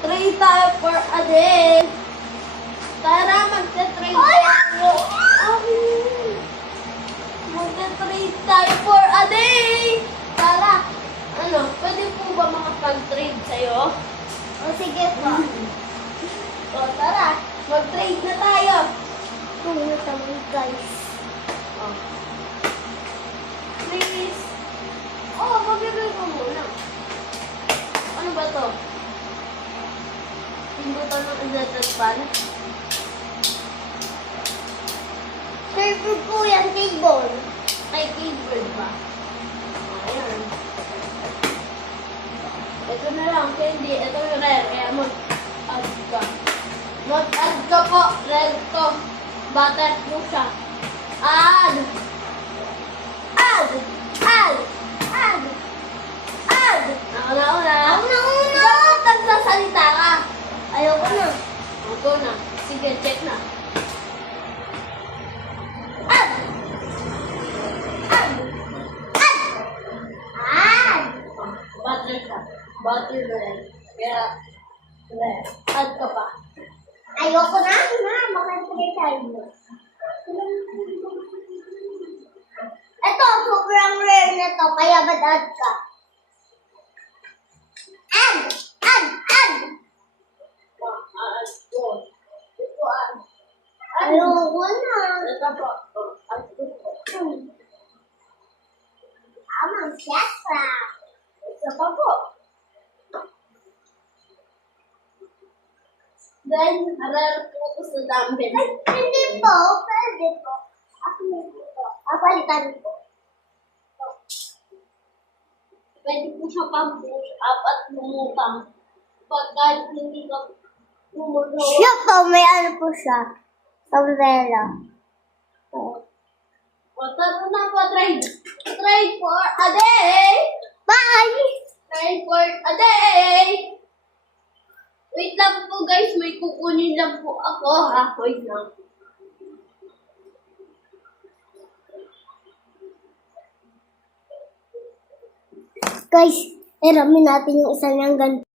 Trade tayo for a day. Tara, magte-trade tayo. Magte-trade tayo for a day. Tara, pwede po ba makapag-trade sa'yo? O sige po. O, tara, mag-trade na tayo. Tungo naman guys. Oh. Please. Magbibigay ko muna. Ano ba to? Pindutan ng unleaded pan. Favorite po yan, table. Ay, keyboard ba? Ayan. Ito na lang, candy. Ito yung rare. Kaya mag-add ka. Mag-add ka po. Rare to. Butter po siya. Add! Add! Add! Add! Add! Ako na una. Ako na una. Dapat nagsasalita ka. Ayoko na. Ako na. Sige, check na. Add! Add! Add! Add. Butter ka. Butter rare. Kaya, rare. Add ka pa. Ayoko na. Makasagay tayo. Ito, sobrang rare na to. Kaya ba't add ka? Add! Add! Add! Add ko. Ito add. Ayoko na. Ito po. Add ko po. Amang siyasa. Ito pa po. Then, rare po ito sa dumbbell. Hindi po. Pwede po. Ako na po. Papalitan po. Pwede po siya pang-push up at lumutang. Pagka hindi ka lumagawa. Siya po, may ano po siya. Sombrero. O, tara na po, trade. Trade for a day. Bye! Trade for a day. Wait lang po guys, may kukunin lang po ako ha. Wait lang. Guys, iramin natin yung isa niyang ganito.